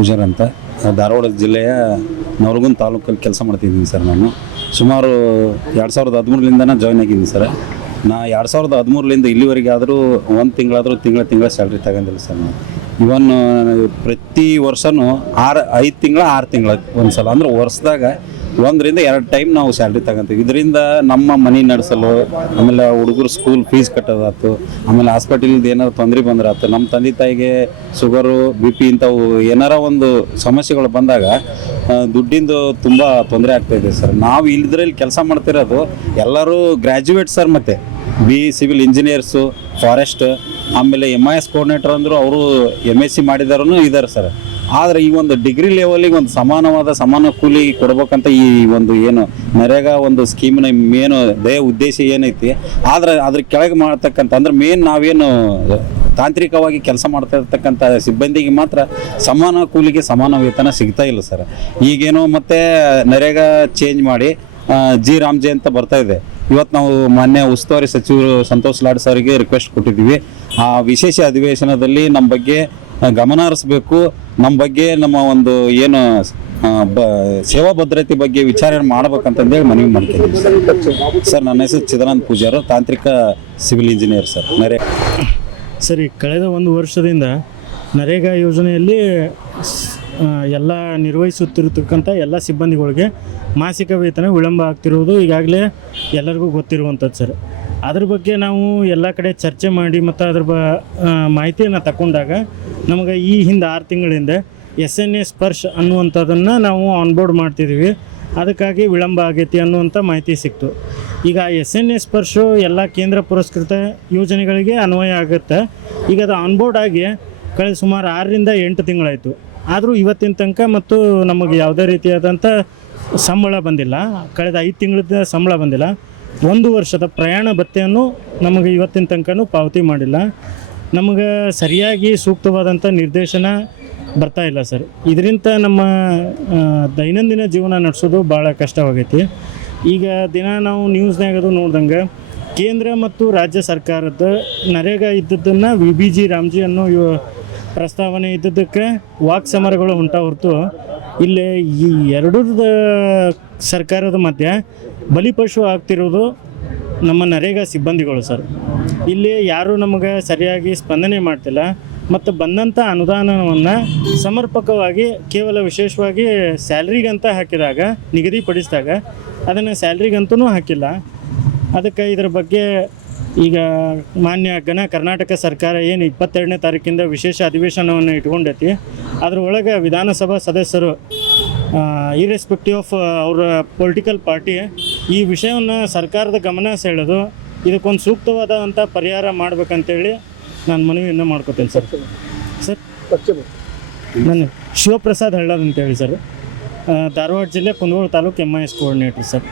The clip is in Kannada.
ಪೂಜಾರ್ ಅಂತ, ಧಾರವಾಡ ಜಿಲ್ಲೆಯ ನವಲಗುಂದ ತಾಲೂಕಲ್ಲಿ ಕೆಲಸ ಮಾಡ್ತಿದ್ದೀನಿ ಸರ್. ನಾನು ಸುಮಾರು 2013ಲಿಂದ ಜಾಯ್ನ್ ಆಗಿದ್ದೀನಿ ಸರ್. ನಾ 2013ಲಿಂದ ಇಲ್ಲಿವರೆಗೆ ಆದರೂ ಒಂದು ತಿಂಗಳ ಸ್ಯಾಲ್ರಿ ತಗೊಂಡಿಲ್ಲ ಸರ್. ನಾನು ಇವನ್ ಪ್ರತಿ ವರ್ಷವೂ 5 ತಿಂಗಳ ಒಂದು ಸಲ, ಅಂದ್ರೆ ವರ್ಷದಾಗ 1 ರಿಂದ 2 ಟೈಮ್ ನಾವು ಸ್ಯಾಲ್ರಿ ತಗೊಂತೀವಿ. ಇದರಿಂದ ನಮ್ಮ ಮನೆ ನಡೆಸಲು, ಆಮೇಲೆ ಹುಡುಗರು ಸ್ಕೂಲ್ ಫೀಸ್ ಕಟ್ಟೋದಾಯ್ತು, ಆಮೇಲೆ ಹಾಸ್ಪಿಟಲ್ದು ಏನಾರು ತೊಂದರೆ ಬಂದ್ರೆ ಆಯ್ತು, ನಮ್ಮ ತಂದೆ ತಾಯಿಗೆ ಶುಗರು BP ಇಂಥವು ಏನಾರ ಒಂದು ಸಮಸ್ಯೆಗಳು ಬಂದಾಗ ದುಡ್ಡಿಂದು ತುಂಬ ತೊಂದರೆ ಆಗ್ತಾಯಿದೆ ಸರ್. ನಾವು ಇದ್ರಲ್ಲಿ ಕೆಲಸ ಮಾಡ್ತಿರೋದು ಎಲ್ಲರೂ ಗ್ರ್ಯಾಜುಯೇಟ್ ಸರ್, ಮತ್ತು BE ಸಿವಿಲ್ ಇಂಜಿನಿಯರ್ಸು, ಫಾರೆಸ್ಟ್, ಆಮೇಲೆ MIS ಕೋಆರ್ಡಿನೇಟರ್ ಅಂದರು ಅವರು MSc ಮಾಡಿದಾರೂ ಇದ್ದಾರೆ ಸರ್. ಆದರೆ ಈ ಒಂದು ಡಿಗ್ರಿ ಲೆವೆಲಿಗೆ ಒಂದು ಸಮಾನ ಕೂಲಿ ಕೊಡ್ಬೇಕಂತ ಈ ಒಂದು ಏನು ನರೇಗಾ ಒಂದು ಸ್ಕೀಮಿನ ಮೇನು ಉದ್ದೇಶ ಏನೈತಿ, ಆದರೆ ಅದ್ರ ಕೆಳಗೆ ಮಾಡ್ತಕ್ಕಂಥ ಅಂದ್ರೆ ಮೇನ್ ನಾವೇನು ತಾಂತ್ರಿಕವಾಗಿ ಕೆಲಸ ಮಾಡ್ತಾ ಇರ್ತಕ್ಕಂಥ ಸಿಬ್ಬಂದಿಗೆ ಮಾತ್ರ ಸಮಾನ ಕೂಲಿಗೆ ಸಮಾನ ವೇತನ ಸಿಗ್ತಾ ಇಲ್ಲ ಸರ್. ಈಗೇನೋ ಮತ್ತೆ ನರೇಗಾ ಚೇಂಜ್ ಮಾಡಿ G ರಾಮ್ಜಿ ಅಂತ ಬರ್ತಾ ಇದೆ. ಇವತ್ತು ನಾವು ಮಾನ್ಯ ಉಸ್ತುವಾರಿ ಸಚಿವರು ಸಂತೋಷ್ ಲಾಡ್ ಸರ್ಗೆ ರಿಕ್ವೆಸ್ಟ್ ಕೊಟ್ಟಿದ್ದೀವಿ. ಆ ವಿಶೇಷ ಅಧಿವೇಶನದಲ್ಲಿ ನಮ್ಮ ಬಗ್ಗೆ ಗಮನ ಹರಿಸಬೇಕು, ನಮ್ಮ ಬಗ್ಗೆ ನಮ್ಮ ಒಂದು ಏನು ಸೇವಾ ಭದ್ರತೆ ಬಗ್ಗೆ ವಿಚಾರಣೆ ಮಾಡ್ಬೇಕಂತಂದೇಳಿ ಮನವಿ ಮಾಡ್ತಿದ್ದೀವಿ ಸರ್. ನನ್ನ ಹೆಸರು ಚಿದಾನಂದ ಪೂಜಾರು, ತಾಂತ್ರಿಕ ಸಿವಿಲ್ ಇಂಜಿನಿಯರ್ ಸರ್, ನರೇಗಾ. ಸರಿ, ಕಳೆದ 1 ವರ್ಷದಿಂದ ನರೇಗಾ ಯೋಜನೆಯಲ್ಲಿ ಎಲ್ಲ ನಿರ್ವಹಿಸುತ್ತಿರತಕ್ಕಂಥ ಎಲ್ಲ ಸಿಬ್ಬಂದಿಗಳಿಗೆ ಮಾಸಿಕ ವೇತನ ವಿಳಂಬ ಆಗ್ತಿರುವುದು ಈಗಾಗಲೇ ಎಲ್ಲರಿಗೂ ಗೊತ್ತಿರುವಂಥದ್ದು ಸರ್. ಅದ್ರ ಬಗ್ಗೆ ನಾವು ಎಲ್ಲ ಕಡೆ ಚರ್ಚೆ ಮಾಡಿ ಮತ್ತು ಅದ್ರ ಮಾಹಿತಿಯನ್ನು ತಗೊಂಡಾಗ ನಮಗೆ ಈ ಹಿಂದೆ 6 ತಿಂಗಳಿಂದ SNA ಸ್ಪರ್ಶ್ ಅನ್ನುವಂಥದ್ದನ್ನು ನಾವು ಆನ್ಬೋರ್ಡ್ ಮಾಡ್ತಿದ್ದೀವಿ, ಅದಕ್ಕಾಗಿ ವಿಳಂಬ ಆಗೈತಿ ಅನ್ನುವಂಥ ಮಾಹಿತಿ ಸಿಕ್ತು. ಈಗ SNA ಸ್ಪರ್ಶು ಎಲ್ಲ ಕೇಂದ್ರ ಪುರಸ್ಕೃತ ಯೋಜನೆಗಳಿಗೆ ಅನ್ವಯ ಆಗುತ್ತೆ. ಈಗ ಅದು ಆನ್ಬೋರ್ಡ್ ಆಗಿ ಕಳೆದ ಸುಮಾರು 6 ರಿಂದ 8 ತಿಂಗಳಾಯಿತು. ಆದರೂ ಇವತ್ತಿನ ತನಕ ಮತ್ತು ನಮಗೆ ಯಾವುದೇ ರೀತಿಯಾದಂಥ ಸಂಬಳ ಬಂದಿಲ್ಲ. ಕಳೆದ 5 ತಿಂಗಳದ ಸಂಬಳ ಬಂದಿಲ್ಲ. 1 ವರ್ಷದ ಪ್ರಯಾಣ ಭತ್ಯೆಯನ್ನು ನಮಗೆ ಇವತ್ತಿನ ತನಕನೂ ಪಾವತಿ ಮಾಡಿಲ್ಲ. ನಮಗೆ ಸರಿಯಾಗಿ ಸೂಕ್ತವಾದಂಥ ನಿರ್ದೇಶನ ಬರ್ತಾ ಇಲ್ಲ ಸರ್. ಇದರಿಂದ ನಮ್ಮ ದೈನಂದಿನ ಜೀವನ ನಡೆಸೋದು ಭಾಳ ಕಷ್ಟವಾಗೈತಿ. ಈಗ ದಿನ ನಾವು ನ್ಯೂಸ್ನಾಗ ಅದು ನೋಡ್ದಂಗೆ ಕೇಂದ್ರ ಮತ್ತು ರಾಜ್ಯ ಸರ್ಕಾರದ ನರೇಗಾ ಇದ್ದದ್ದನ್ನು VBG ರಾಮ್ಜಿ ಅನ್ನೋ ಪ್ರಸ್ತಾವನೆ ಇದ್ದದ್ದಕ್ಕೆ ವಾಕ್ಸಮರಗಳು ಹೊಂಟ ಹೊರತು ಇಲ್ಲಿ ಈ ಎರಡೂ ಸರ್ಕಾರದ ಮಧ್ಯೆ ಬಲಿಪಶು ಆಗ್ತಿರೋದು ನಮ್ಮ ನರೇಗಾ ಸಿಬ್ಬಂದಿಗಳು ಸರ್. ಇಲ್ಲಿ ಯಾರೂ ನಮಗೆ ಸರಿಯಾಗಿ ಸ್ಪಂದನೆ ಮಾಡ್ತಿಲ್ಲ ಮತ್ತು ಬಂದಂಥ ಅನುದಾನವನ್ನು ಸಮರ್ಪಕವಾಗಿ ಕೇವಲ ವಿಶೇಷವಾಗಿ ಸ್ಯಾಲ್ರಿಗಂತ ಹಾಕಿದಾಗ, ನಿಗದಿಪಡಿಸಿದಾಗ ಅದನ್ನು ಸ್ಯಾಲ್ರಿಗಂತೂ ಹಾಕಿಲ್ಲ. ಅದಕ್ಕೆ ಇದರ ಬಗ್ಗೆ ಈಗ ಮಾನ್ಯ ಕರ್ನಾಟಕ ಸರ್ಕಾರ ಏನು 22ನೇ ತಾರೀಕಿಂದ ವಿಶೇಷ ಅಧಿವೇಶನವನ್ನು ಇಟ್ಕೊಂಡೈತಿ, ಅದರೊಳಗೆ ವಿಧಾನಸಭಾ ಸದಸ್ಯರು ಇರ್ರೆಸ್ಪೆಕ್ಟಿವ್ ಆಫ್ ಅವರ ಪೊಲಿಟಿಕಲ್ ಪಾರ್ಟಿ ಈ ವಿಷಯವನ್ನು ಸರ್ಕಾರದ ಗಮನ ಸೆಳೆದು ಇದಕ್ಕೊಂದು ಸೂಕ್ತವಾದಂಥ ಪರಿಹಾರ ಮಾಡಬೇಕಂತೇಳಿ ನಾನು ಮನವಿಯನ್ನು ಮಾಡ್ಕೋತೇನೆ ಸರ್. ನಾನು ಶಿವಪ್ರಸಾದ್ ಹಳ್ಳದ್ ಅಂತೇಳಿ ಸರ್, ಧಾರವಾಡ ಜಿಲ್ಲೆ Kundgol taluk MIS coordinator sir.